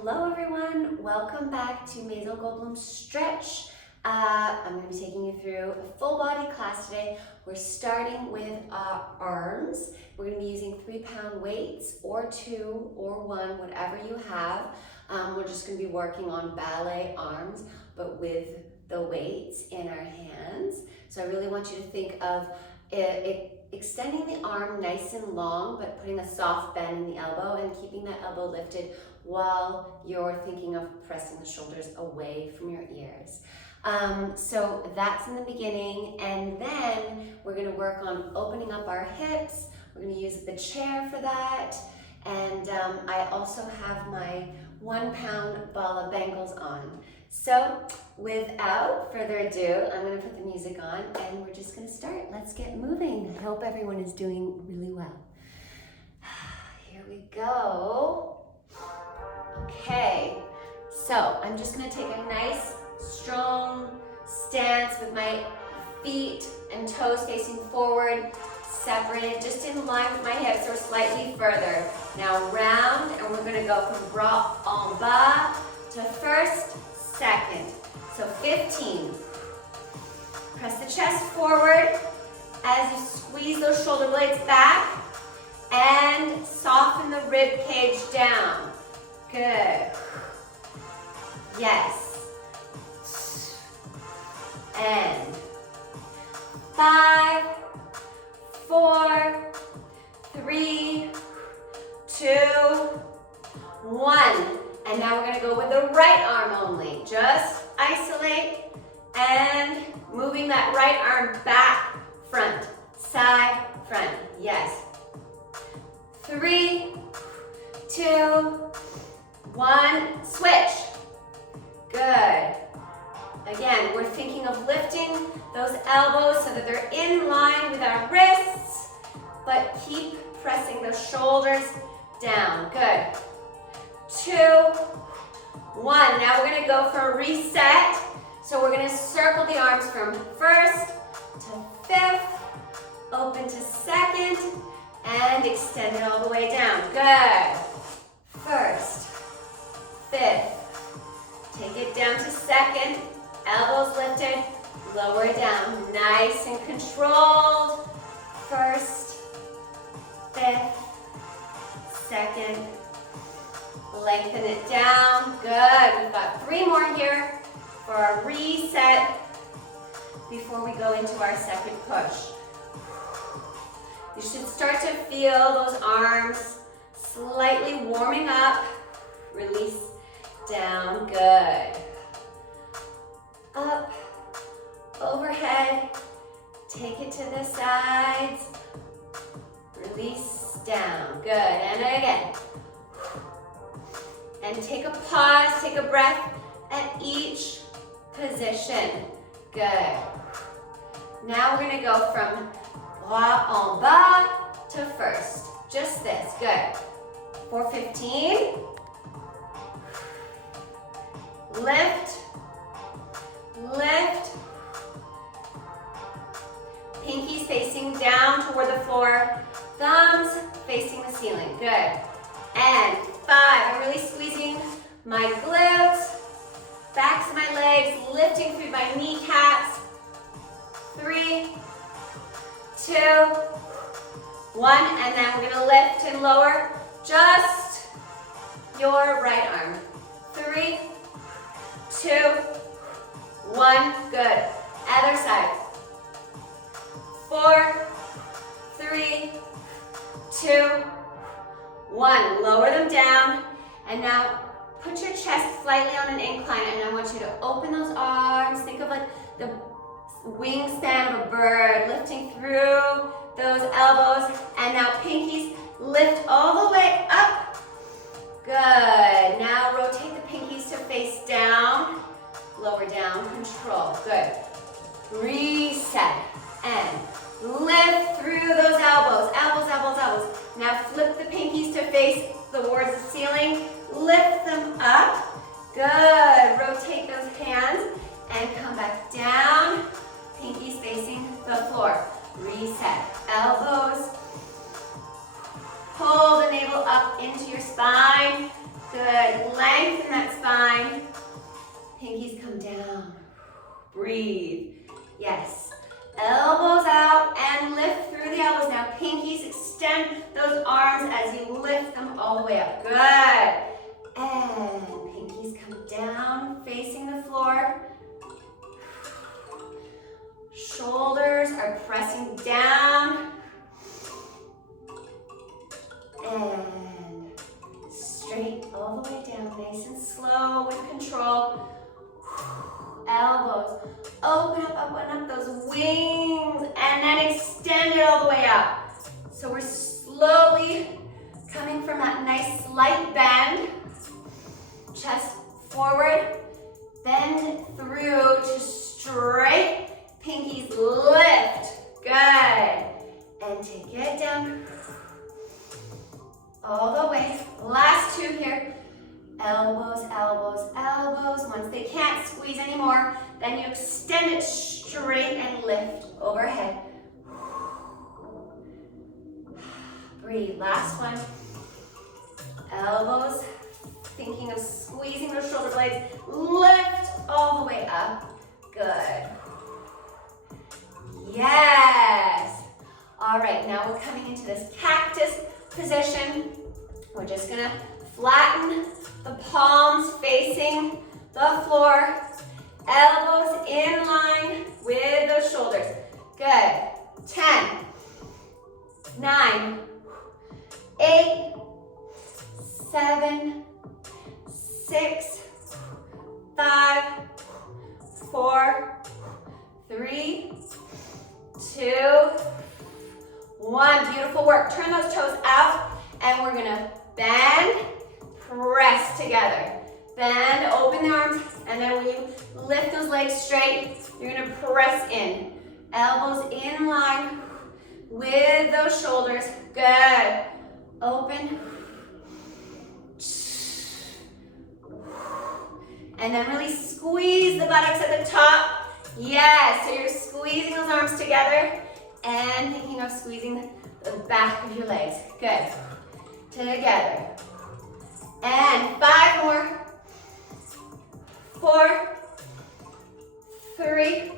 Hello everyone, welcome back to Maison Goldblum Stretch. I'm going to be taking you through a full body class today. We're starting with our arms. We're going to be using 3-pound weights or 2 or 1, whatever you have. We're just going to be working on ballet arms, but with the weights in our hands. So I really want you to think of extending the arm nice and long, but putting a soft bend in the elbow and keeping that elbow lifted while you're thinking of pressing the shoulders away from your ears. So that's in the beginning, and then we're going to work on opening up our hips. We're going to use the chair for that, and I also have my 1-pound ball of bangles on. So without further ado, I'm going to put the music on and we're just going to start. Let's get moving. I hope everyone is doing really well. Here we go. Okay, so I'm just going to take a nice strong stance with my feet and toes facing forward, separated just in line with my hips or slightly further. Now round, and we're going to go from bras en bas to first, second. So 15. Press the chest forward as you squeeze those shoulder blades back and soften the rib cage down. Good. Yes. And 5, 4, 3, 2, 1. And now we're going to go with the right arm only. Just isolate and moving that right arm back, front, side, front. Yes. 3, 2, 1. Switch. Good. Again, we're thinking of lifting those elbows so that they're in line with our wrists, but keep pressing those shoulders down. Good. 2, 1. Now we're going to go for a reset. So we're going to circle the arms from first to fifth, open to second, and extend it all the way down. Good. First, fifth. Take it down to second. Elbows lifted. Lower it down. Nice and controlled. First, fifth, second. Lengthen it down. Good. We've got 3 more here for our reset before we go into our second push. You should start to feel those arms slightly warming up. Release down. Good. Up, overhead. Take it to the sides. Release down. Good. And again. And take a pause, take a breath at each position. Good. Now we're going to go from bras en bas to first. Just this. Good. For 15. Lift. Lift. Pinkies facing down toward the floor. Thumbs facing the ceiling. Good. And 5, I'm really squeezing my glutes, backs of my legs, lifting through my kneecaps. 3, 2, 1, and then we're gonna lift and lower just your right arm. 3, 2, 1, good. Other side. 4, 3, 2, 1, lower them down, and now put your chest slightly on an incline, and I want you to open those arms. Think of like the wingspan of a bird, lifting through those elbows, and now pinkies lift all the way up. Good. Now rotate the pinkies to face down, lower down, control. Good. Reset, and lift through those elbows, elbows, elbows, elbows. Now flip the pinkies to face towards the ceiling. Lift them up. Good. Rotate those hands and come back down. Pinkies facing the floor. Reset. Elbows. Pull the navel up into your spine. Good, lengthen that spine. Pinkies come down. Breathe. Yes. Elbows out and lift through the elbows. Now pinkies, extend those arms as you lift them all the way up. Good. And pinkies come down, facing the floor. Shoulders are pressing down. And straight all the way down, nice and slow with control. Elbows, open up those wings, and then extend it all the way up. So we're slowly coming from that nice slight bend. Chest forward, bend through to straight. Pinkies lift, good. And to get down all the way. Last two here. Elbows, elbows, elbows. Once they can't squeeze anymore, then you extend it straight and lift overhead. Breathe, last one. Elbows, thinking of squeezing those shoulder blades. Lift all the way up. Good. Yes. All right, now we're coming into this cactus position. We're just gonna flatten the palms facing the floor. Elbows in line with those shoulders. Good. 10, 9, 8, 7, 6, 5, 4, 3, 2, 1. Beautiful work. Turn those toes out, and we're gonna bend, press together. Bend, open the arms, and then when you lift those legs straight, you're gonna press in. Elbows in line with those shoulders. Good. Open. And then really squeeze the buttocks at the top. Yes, so you're squeezing those arms together and thinking of squeezing the back of your legs. Good. Together. And 5 more. 4, 3,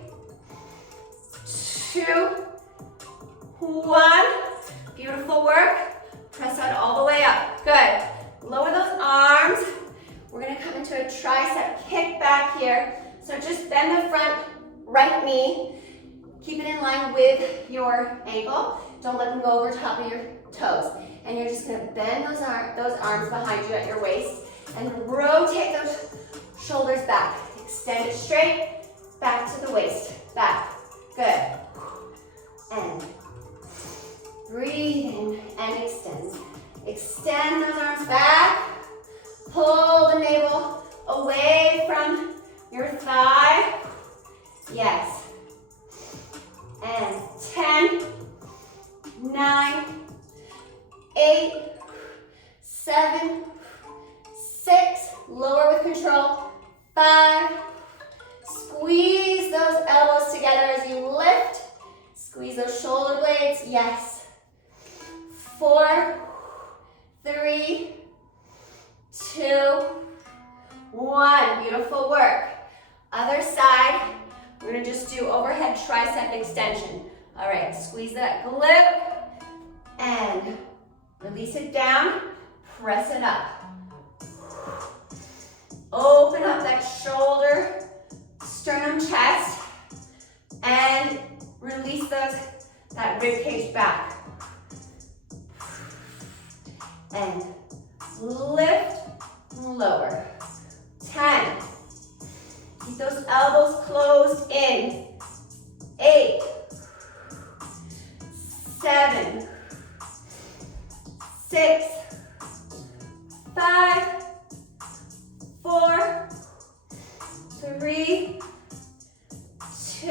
2, 1. Beautiful work. Press out all the way up. Good. Lower those arms. We're gonna come into a tricep kick back here. So just bend the front right knee. Keep it in line with your ankle. Don't let them go over top of your toes. And you're just gonna bend those arms behind you at your waist and rotate those shoulders back. Extend it straight, back to the waist, back. Good. And breathe in and extend. Extend those arms back. Pull the navel away from your thigh. Yes. And 10, 9, 8, 7, 6, lower with control, 5, squeeze those elbows together as you lift, squeeze those shoulder blades, yes, 4, 3, 2, 1, beautiful work. Other side, we're gonna just do overhead tricep extension. All right, squeeze that glute and release it down, press it up. Open up that shoulder, sternum, chest, and release that rib cage back. And lift, lower. 10. Keep those elbows closed in. 8, 7, 6, 5, 4, 3, 2,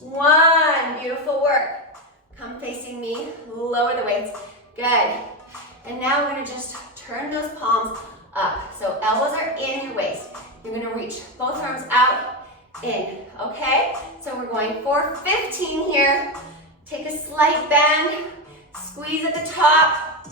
1. Beautiful work. Come facing me, lower the weights. Good. And now we're gonna just turn those palms up. So elbows are in your waist. You're gonna reach both arms out, in, okay? So we're going for 15 here. Take a slight bend, squeeze at the top.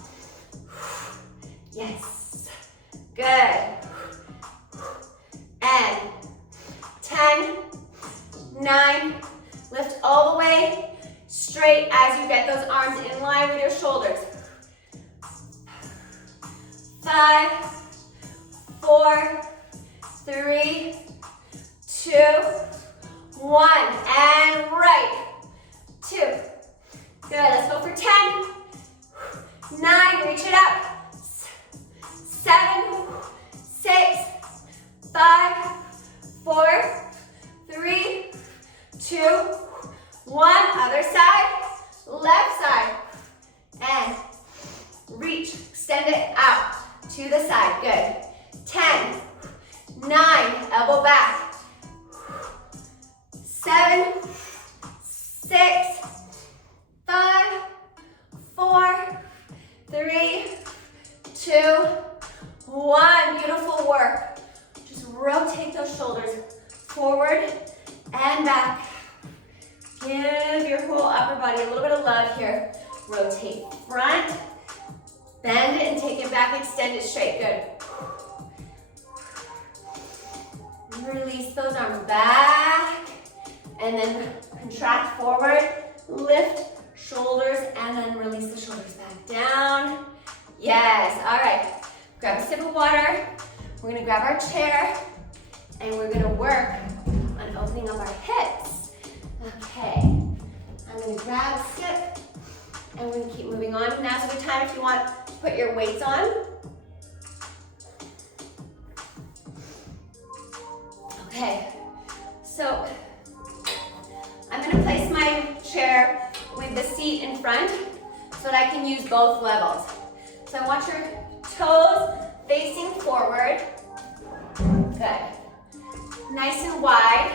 5, 4, 3, 2, 1. And right. 2. Good. Let's go for 10. 9. Reach it up. 7, 6, 5, 4, 3, 2, 1. Other side. Left side. And reach. Extend it out to the side. Good. 10, 9. Elbow back. 7, 6, 5, 4, 3, 2, 1. Beautiful work. Just rotate those shoulders forward and back. Give your whole upper body a little bit of love here. Rotate front, bend it and take it back, extend it straight. Good. Release those arms back and then contract forward, lift shoulders and then release the shoulders back down. Yes, all right. Grab a sip of water. We're gonna grab our chair and we're gonna work on opening up our hips. Okay, I'm gonna grab a sip and we're gonna keep moving on. Now's a good time if you want to put your weights on. Okay, so I'm gonna place my chair with the seat in front so that I can use both levels. So I want your toes facing forward. Good. Nice and wide.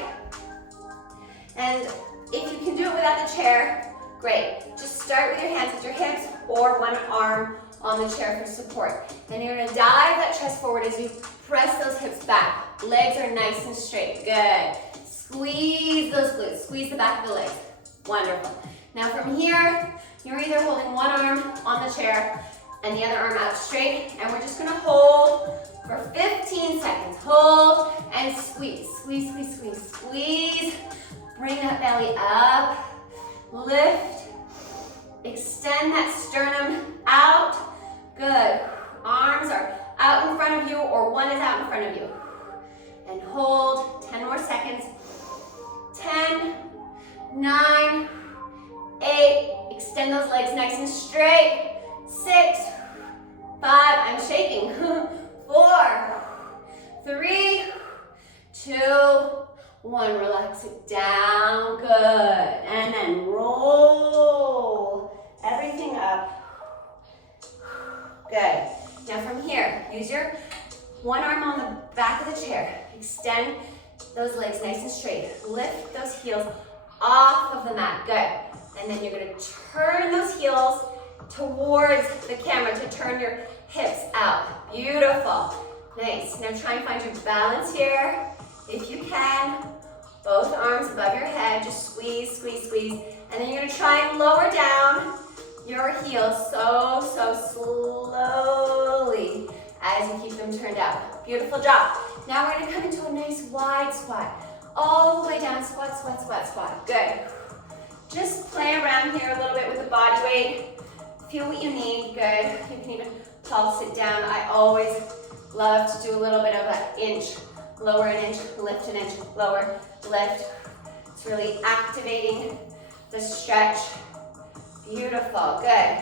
And if you can do it without the chair, great. Just start with your hands at your hips or one arm on the chair for support. Then you're gonna dive that chest forward as you press those hips back. Legs are nice and straight. Good. Squeeze those glutes. Squeeze the back of the legs. Wonderful. Now from here, you're either holding one arm on the chair and the other arm out straight, and we're just gonna hold for 15 seconds. Hold and squeeze, squeeze, squeeze, squeeze, squeeze. Bring that belly up, lift, extend that sternum out. Good. Arms are out in front of you or one is out in front of you. And hold, 10 more seconds. 10, 9, 8, extend those legs nice and straight. 6, 5, I'm shaking. 4, 3, 2, 1, relax it down, good. And then roll everything up. Good. Now from here, use your one arm on the back of the chair. Extend those legs nice and straight. Lift those heels off of the mat, good. And then you're gonna turn those heels towards the camera to turn your hips out. Beautiful. Nice. Now try and find your balance here. If you can, both arms above your head, just squeeze, squeeze, squeeze. And then you're gonna try and lower down your heels so slowly as you keep them turned out. Beautiful job. Now we're gonna come into a nice wide squat. All the way down, squat, squat, squat, squat. Good. Just play around here a little bit with the body weight. Feel what you need, good. You can even pulse it down. I always love to do a little bit of an inch. Lower an inch, lift an inch, lower, lift. It's really activating the stretch. Beautiful, good.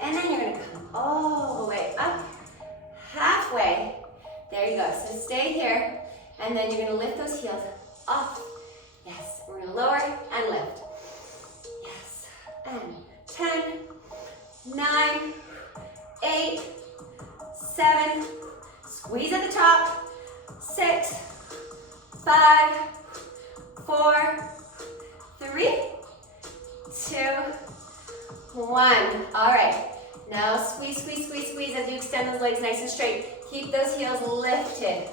And then you're gonna come all the way up, halfway. There you go, so stay here. And then you're gonna lift those heels up. Yes, we're gonna lower and lift. Yes, and 10, 9, 8, 7, squeeze at the top, 6, 5, 4, 3, 2, 1. All right, now squeeze, squeeze, squeeze, squeeze as you extend those legs nice and straight. Keep those heels lifted.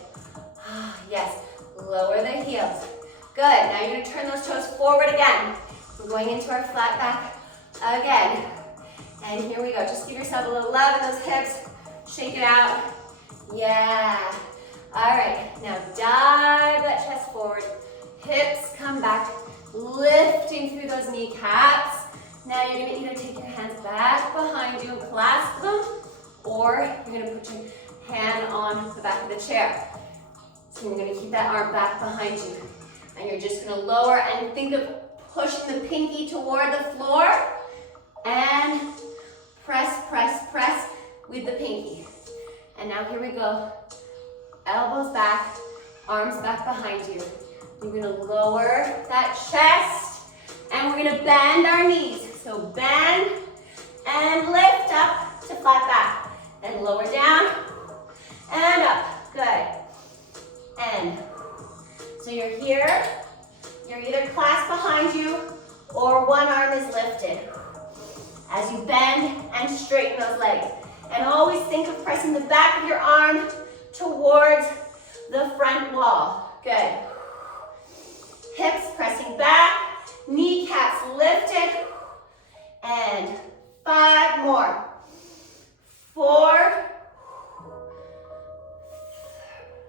Yes, lower the heels. Good, now you're gonna turn those toes forward again. We're going into our flat back again. And here we go, just give yourself a little love in those hips. Shake it out. Yeah. All right, now dive that chest forward. Hips come back, lifting through those kneecaps. Now you're gonna either take your hands back behind you and clasp them, or you're gonna put your hand on the back of the chair. So you're gonna keep that arm back behind you. And you're just gonna lower and think of pushing the pinky toward the floor and press, press, press with the pinky. And now here we go. Elbows back, arms back behind you. You're gonna lower that chest and we're gonna bend our knees. So bend and lift up to flat back. Then lower down and up. Good. And so you're here. You're either clasped behind you or one arm is lifted as you bend and straighten those legs. And always think of pressing the back of your arm towards the front wall. Good. Hips pressing back, kneecaps lifted, and 5 more. 4,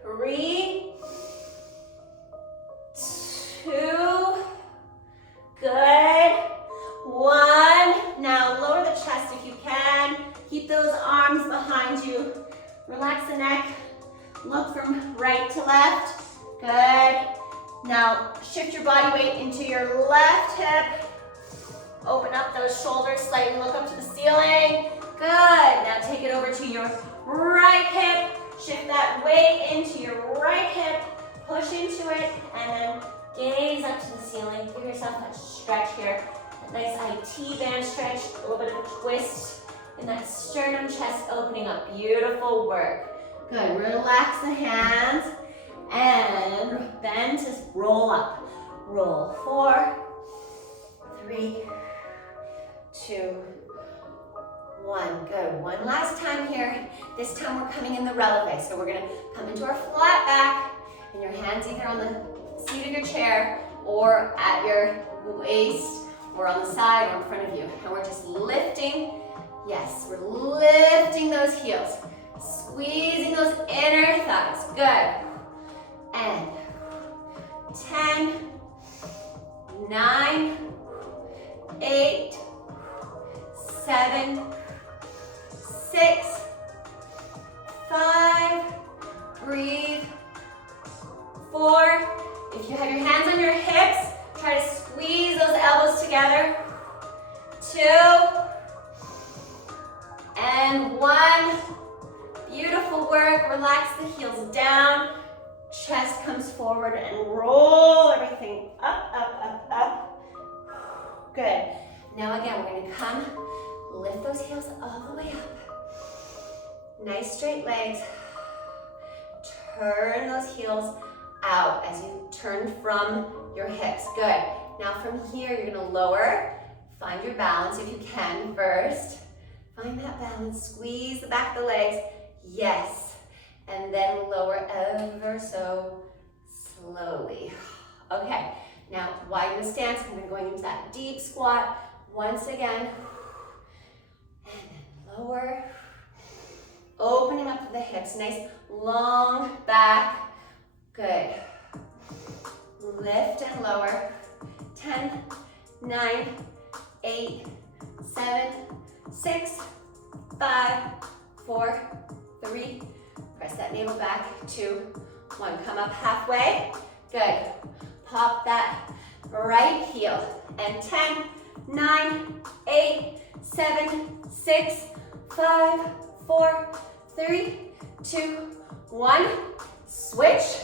3, 2, good. 1. Now lower the chest if you can. Keep those arms behind you. Relax the neck. Look from right to left. Good. Now shift your body weight into your left hip. Open up those shoulders slightly. Look up to the ceiling. Good. Now take it over to your right hip. Shift that weight into your right hip. Push into it and then gaze up to the ceiling. Give yourself that stretch here. That nice IT band stretch. A little bit of a twist in that sternum chest opening up. Beautiful work. Good. Relax the hands and bend to roll up. Roll. 4, 3, 2, 1. Good. One last time here. This time we're coming in the releve. So we're going to come into our flat back and your hands either on the seat of your chair or at your waist or on the side or in front of you. And we're just lifting. Yes, we're lifting those heels. Squeezing those inner thighs. Good. And 10, 9, 8, 7, 6, 5, breathe, 4. If you have your hands on your hips, try to squeeze those elbows together. 2, and 1. Beautiful work. Relax the heels down. Chest comes forward and roll everything up, up, up, up. Good. Now again, we're going to come, lift those heels all the way up. Nice straight legs. Turn those heels out as you turn from your hips. Good. Now from here, you're going to lower. Find your balance if you can first. Find that balance. Squeeze the back of the legs. Yes. And then lower ever so slowly. Okay. Now widen the stance. We're going into that deep squat once again. And then lower. Opening up the hips. Nice long back. Good. Lift and lower. 10, 9, 8, 7, 6, 5, 4, 3. Press that navel back. 2, 1. Come up halfway. Good. Pop that right heel. And 10, 9, 8, 7, 6, 5, 4, 3, 2, 1. Switch.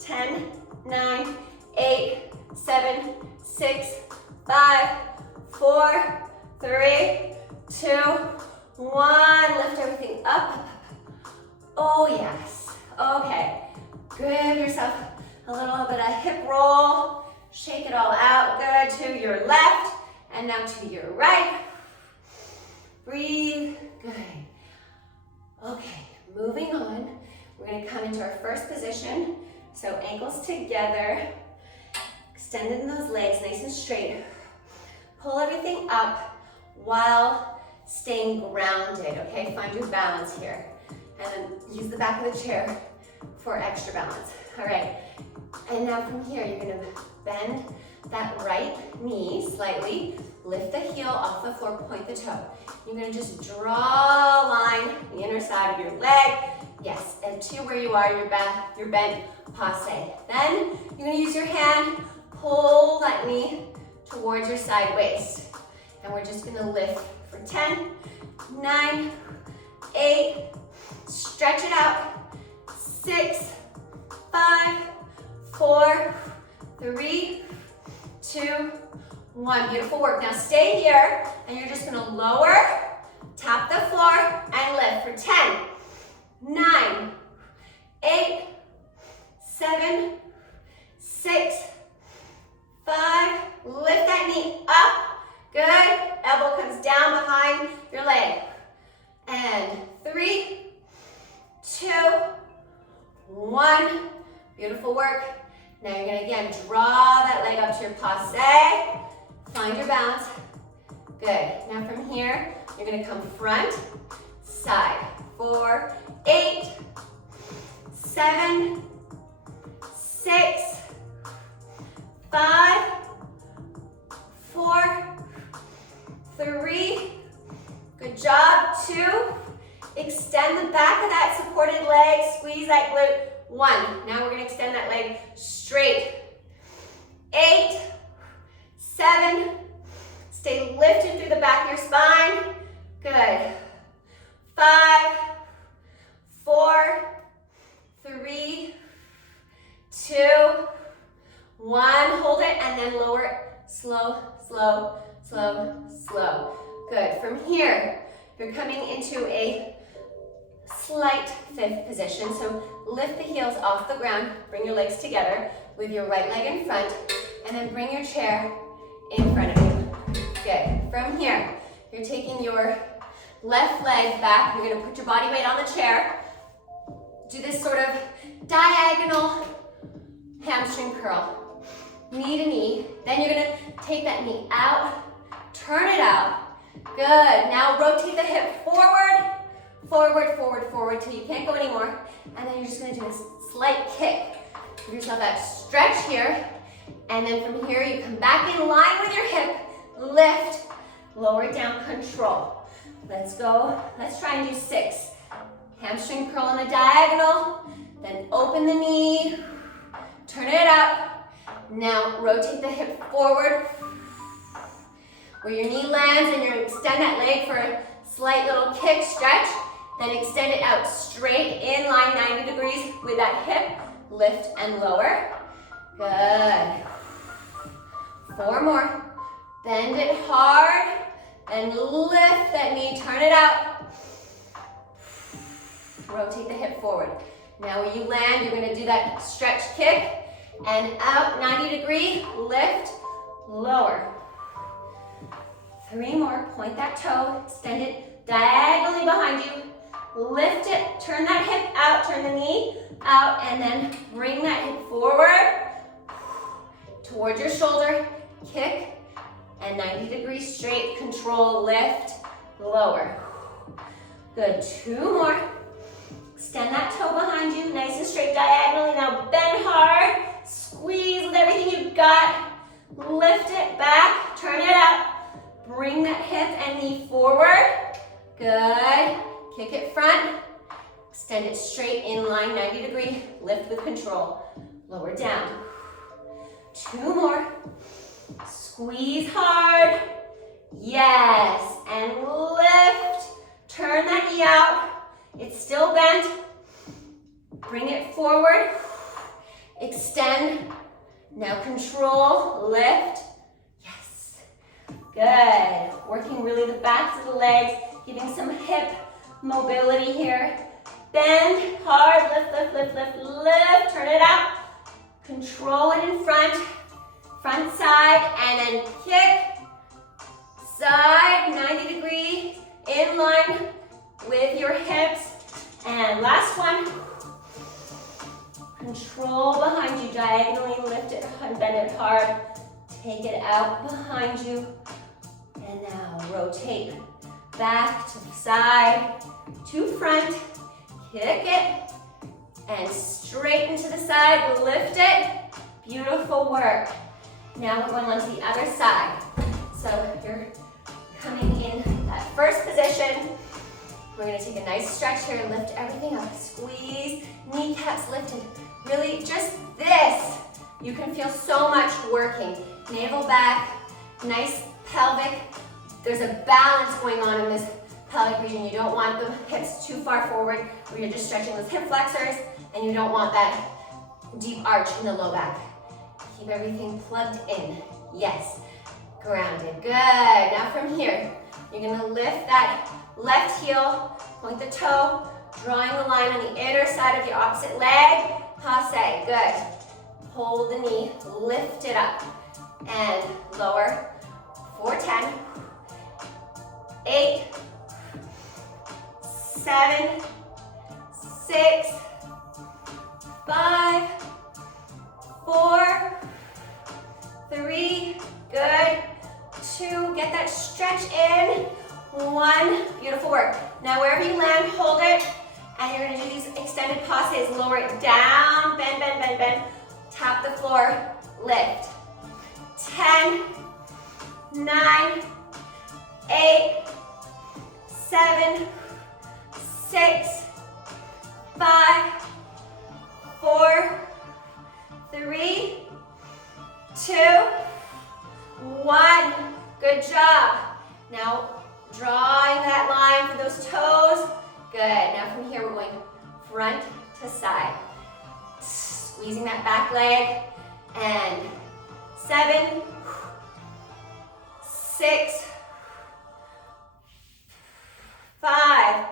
10, 9, 8, 7, 6, 5, 4, 3, 2, 1. Lift everything up. Oh yes. Okay. Give yourself a little bit of hip roll. Shake it all out. Good. To your left and now to your right. Breathe. Good. Okay. Moving on. We're going to come into our first position. So ankles together. Extending those legs nice and straight. Pull everything up while staying grounded, okay? Find your balance here. And then use the back of the chair for extra balance. All right. And now from here, you're gonna bend that right knee slightly. Lift the heel off the floor, point the toe. You're gonna just draw a line, the inner side of your leg. Yes, and to where you are, your bent passe. Then you're gonna use your hand, pull that knee towards your side waist. And we're just gonna lift for 10, 9, 8, stretch it out, 6, 5, 4, 3, 2, 1. Beautiful work. Now stay here, and you're just gonna lower, tap the floor, and lift for 10, 9, 8, 7, 6, 5, lift that knee up. Good. Elbow comes down behind your leg. And 3, 2, 1. Beautiful work. Now you're gonna again draw that leg up to your passe. Find your balance. Good. Now from here, you're gonna come front, side. 4, 8, 7, 6, 5, 4, 3, good job, 2, extend the back of that supported leg, squeeze that glute, 1, now we're going to extend that leg straight, 8, 7, stay lifted through the back of your spine, good, 5, 4, 3, 2, 1, hold it, and then lower it, slow, slow, slow, slow. Good. From here, you're coming into a slight fifth position. So lift the heels off the ground, bring your legs together with your right leg in front, and then bring your chair in front of you. Good. From here, you're taking your left leg back. You're gonna put your body weight on the chair. Do this sort of diagonal hamstring curl. Knee to knee. Then you're gonna take that knee out, turn it out. Good. Now rotate the hip forward, forward, forward, forward till you can't go anymore. And then you're just gonna do a slight kick. Give yourself that stretch here. And then from here, you come back in line with your hip, lift, lower it down, control. Let's go. Let's try and do 6. Hamstring curl on a diagonal, then open the knee, turn it out. Now rotate the hip forward, where your knee lands, and you extend that leg for a slight little kick stretch, then extend it out straight in line 90 degrees with that hip, lift and lower. Good. 4 more. Bend it hard and lift that knee, turn it out. Rotate the hip forward. Now where you land, you're gonna do that stretch kick and out, 90 degree, lift, lower. 3 more, point that toe, extend it diagonally behind you, lift it, turn that hip out, turn the knee out, and then bring that hip forward, towards your shoulder, kick, and 90 degrees straight, control, lift, lower. Good, 2 more. Extend that toe behind you, nice and straight diagonally. Now bend hard, squeeze with everything you've got. Lift it back, turn it out. Bring that hip and knee forward. Good. Kick it front. Extend it straight in line, 90 degree. Lift with control. Lower down. 2 more. Squeeze hard. Yes. And lift. Turn that knee out. It's still bent. Bring it forward. Extend. Now control. Lift. Yes. Good. Working really the backs of the legs, giving some hip mobility here. Bend hard. Lift, lift, lift, lift, lift. Turn it out. Control it in front. Front side. And then kick. Side. 90 degrees. In line with your hips. And last one. Control behind you, diagonally lift it and bend it hard. Take it out behind you. And now rotate back to the side, to front. Kick it and straighten to the side, lift it. Beautiful work. Now we're going on to the other side. So you're coming in that first position. We're gonna take a nice stretch here and lift everything up. Squeeze, kneecaps lifted. Really, just this. You can feel so much working. Navel back, nice pelvic. There's a balance going on in this pelvic region. You don't want the hips too far forward where you're just stretching those hip flexors, and you don't want that deep arch in the low back. Keep everything plugged in. Yes, grounded. Good. Now from here, you're gonna lift that left heel, point the toe, drawing a line on the inner side of the opposite leg. Passe. Good. Hold the knee, lift it up, and lower. 4, 10, 8, 7, 6, 5, 4, 3, good, 2, get that stretch in, 1, beautiful work. Now wherever you land, hold it, and you're gonna do these extended passes, lower it down, bend, bend, bend, bend, tap the floor, lift. 10, 9, 8, 7, 6, 5, 4, 3, 2, 1. Good job. Now drawing that line for those toes. Good. Now from here we're going front to side. Squeezing that back leg. And 7, 6, 5,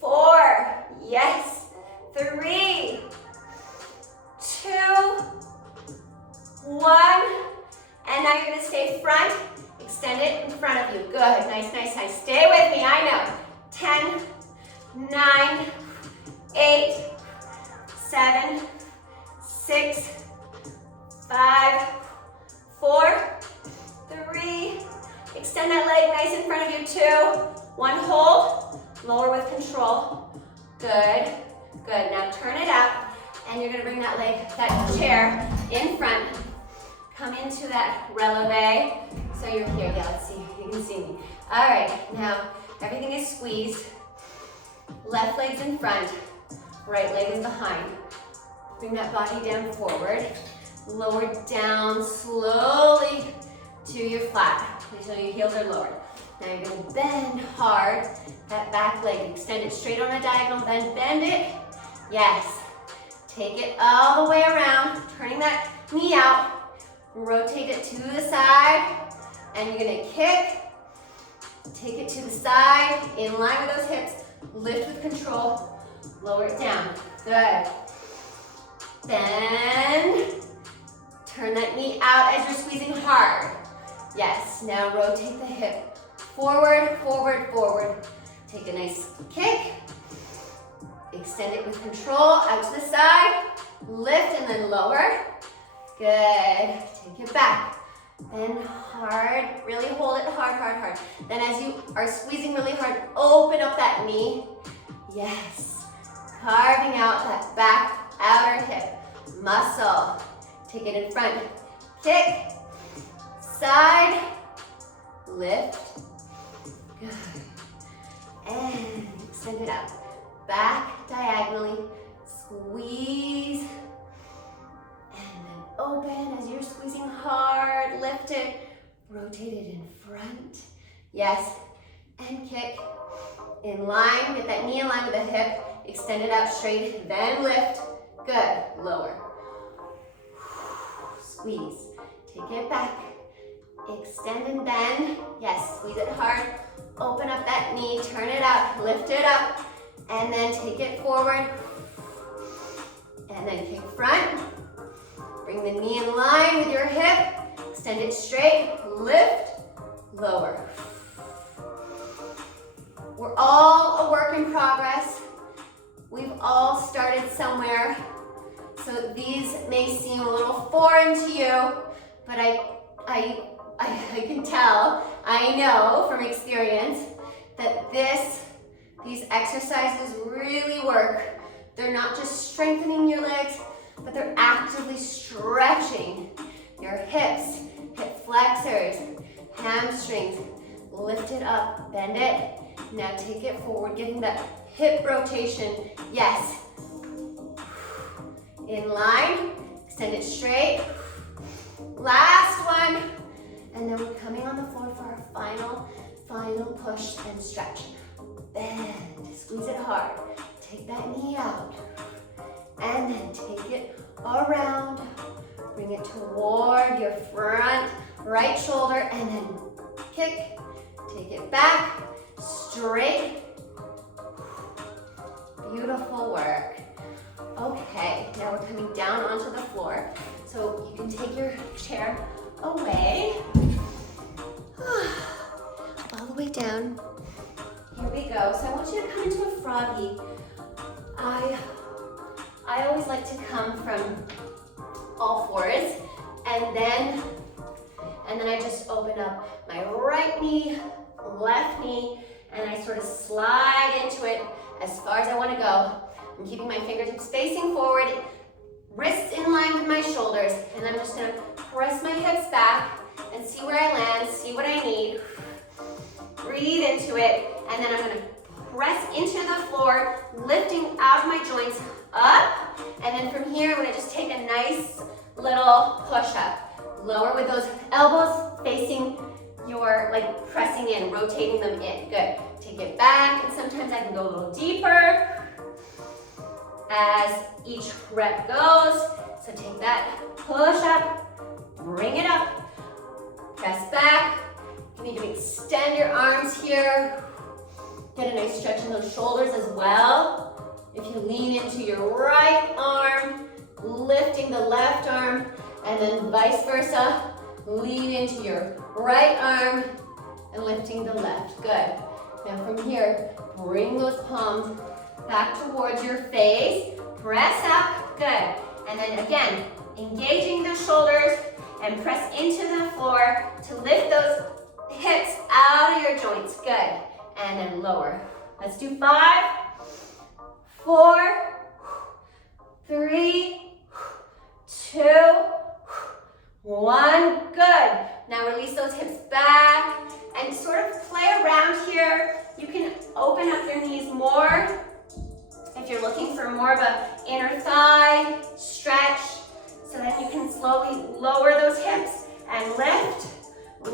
4, yes, 3, 2, 1, and now you're going to stay front, extend it in front of you. Good, nice, nice, nice. Stay with me, I know. 10, 9, 8, 7, 6, 5, 4, 3, extend that leg nice in front of you, 2, 1, hold, lower with control. Good, good. Now turn it out, and you're gonna bring that leg, that chair in front. Come into that releve. So you're here, yeah, let's see, you can see me. All right, now everything is squeezed. Left leg's in front, right leg is behind. Bring that body down forward. Lower down slowly to your flat. So your heels are lowered. Now you're gonna bend hard, that back leg. Extend it straight on a diagonal, then bend it. Yes. Take it all the way around, turning that knee out. Rotate it to the side, and you're gonna kick. Take it to the side, in line with those hips. Lift with control, lower it down. Good. Bend. Turn that knee out as you're squeezing hard. Yes, now rotate the hip. Forward, forward, forward. Take a nice kick. Extend it with control, out to the side. Lift and then lower. Good, take it back. Bend hard, really hold it hard, hard, hard. Then as you are squeezing really hard, open up that knee. Yes, carving out that back outer hip. Muscle. Take it in front. Kick. Side. Lift. Good. And extend it out. Back diagonally. Squeeze. And then open as you're squeezing hard. Lift it. Rotate it in front. Yes. And kick. In line. Get that knee in line with the hip. Extend it out straight. Then lift. Good. Lower. Squeeze. Take it back. Extend and bend. Yes, squeeze it hard. Open up that knee. Turn it out. Lift it up. And then take it forward. And then kick front. Bring the knee in line with your hip. Extend it straight. Lift. Lower. We're all a work in progress. We've all started somewhere. So these may seem a little foreign to you, but I can tell, I know from experience that these exercises really work. They're not just strengthening your legs, but they're actively stretching your hips, hip flexors, hamstrings, lift it up, bend it. Now take it forward, getting that hip rotation. Yes. In line, extend it straight. Last one. And then we're coming on the floor for our final push and stretch. Bend, squeeze it hard. Take that knee out. And then take it around. Bring it toward your front right shoulder and then kick. Take it back, straight. Beautiful work. Okay, now we're coming down onto the floor. So you can take your chair away. All the way down. Here we go. So I want you to come into a froggy. I always like to come from all fours, and then I just open up my right knee, left knee, and I sort of slide into it as far as I want to go. I'm keeping my fingertips facing forward, wrists in line with my shoulders, and I'm just going to press my hips back and see where I land, see what I need. Breathe into it, and then I'm going to press into the floor, lifting out of my joints up, and then from here I'm going to just take a nice little push up. Lower with those elbows facing your, like pressing in, rotating them in. Good. Take it back, and sometimes I can go a little deeper as each rep goes. So take that push up, bring it up, press back. You need to extend your arms here. Get a nice stretch in those shoulders as well. If you lean into your right arm, lifting the left arm, and then vice versa, lean into your right arm and lifting the left. Good. Now from here, bring those palms back towards your face. Press up. Good. And then again, engaging the shoulders and press into the floor to lift those hips out of your joints. Good. And then lower. Let's do 5, 4, 3, 2, 1. Good. Now release those hips back and sort of play around here. You can open up your knees more if you're looking for more of an inner thigh stretch, so that you can slowly lower those hips and lift,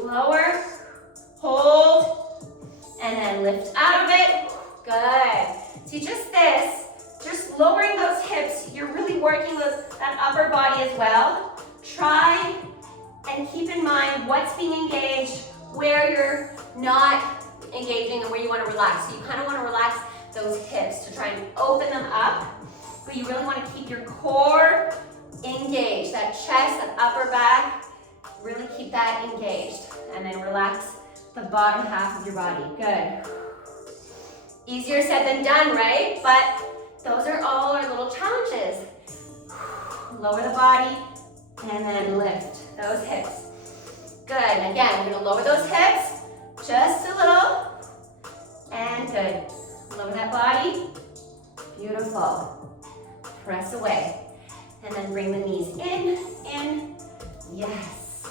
lower, hold, and then lift out of it. Good. See, just lowering those hips, you're really working that upper body as well. Try and keep in mind what's being engaged, where you're not engaging, and where you want to relax. So you kind of want to relax those hips to try and open them up, but you really want to keep your core engaged, that chest, that upper back, really keep that engaged, and then relax the bottom half of your body. Good. Easier said than done, right? But those are all our little challenges. Lower the body, and then lift those hips. Good. Again, we're going to lower those hips just a little, and good. Lower that body. Beautiful. Press away. And then bring the knees in. Yes.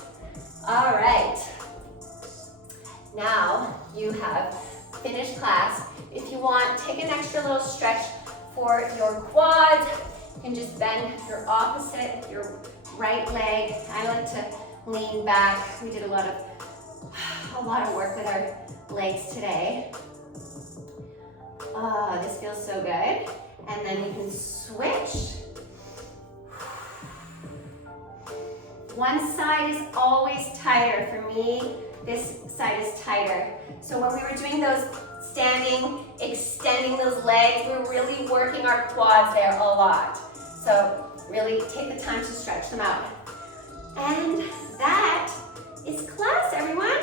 All right. Now you have finished class. If you want, take an extra little stretch for your quads. You can just bend your opposite, your right leg. I like to lean back. We did a lot of work with our legs today. This feels so good. And then we can switch. One side is always tighter. For me, this side is tighter. So when we were doing those standing, extending those legs, we're really working our quads there a lot. So really take the time to stretch them out. And that is class, everyone.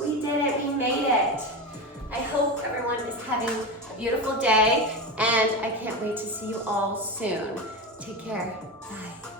We did it, we made it. I hope everyone is having a beautiful day, and I can't wait to see you all soon. Take care, bye.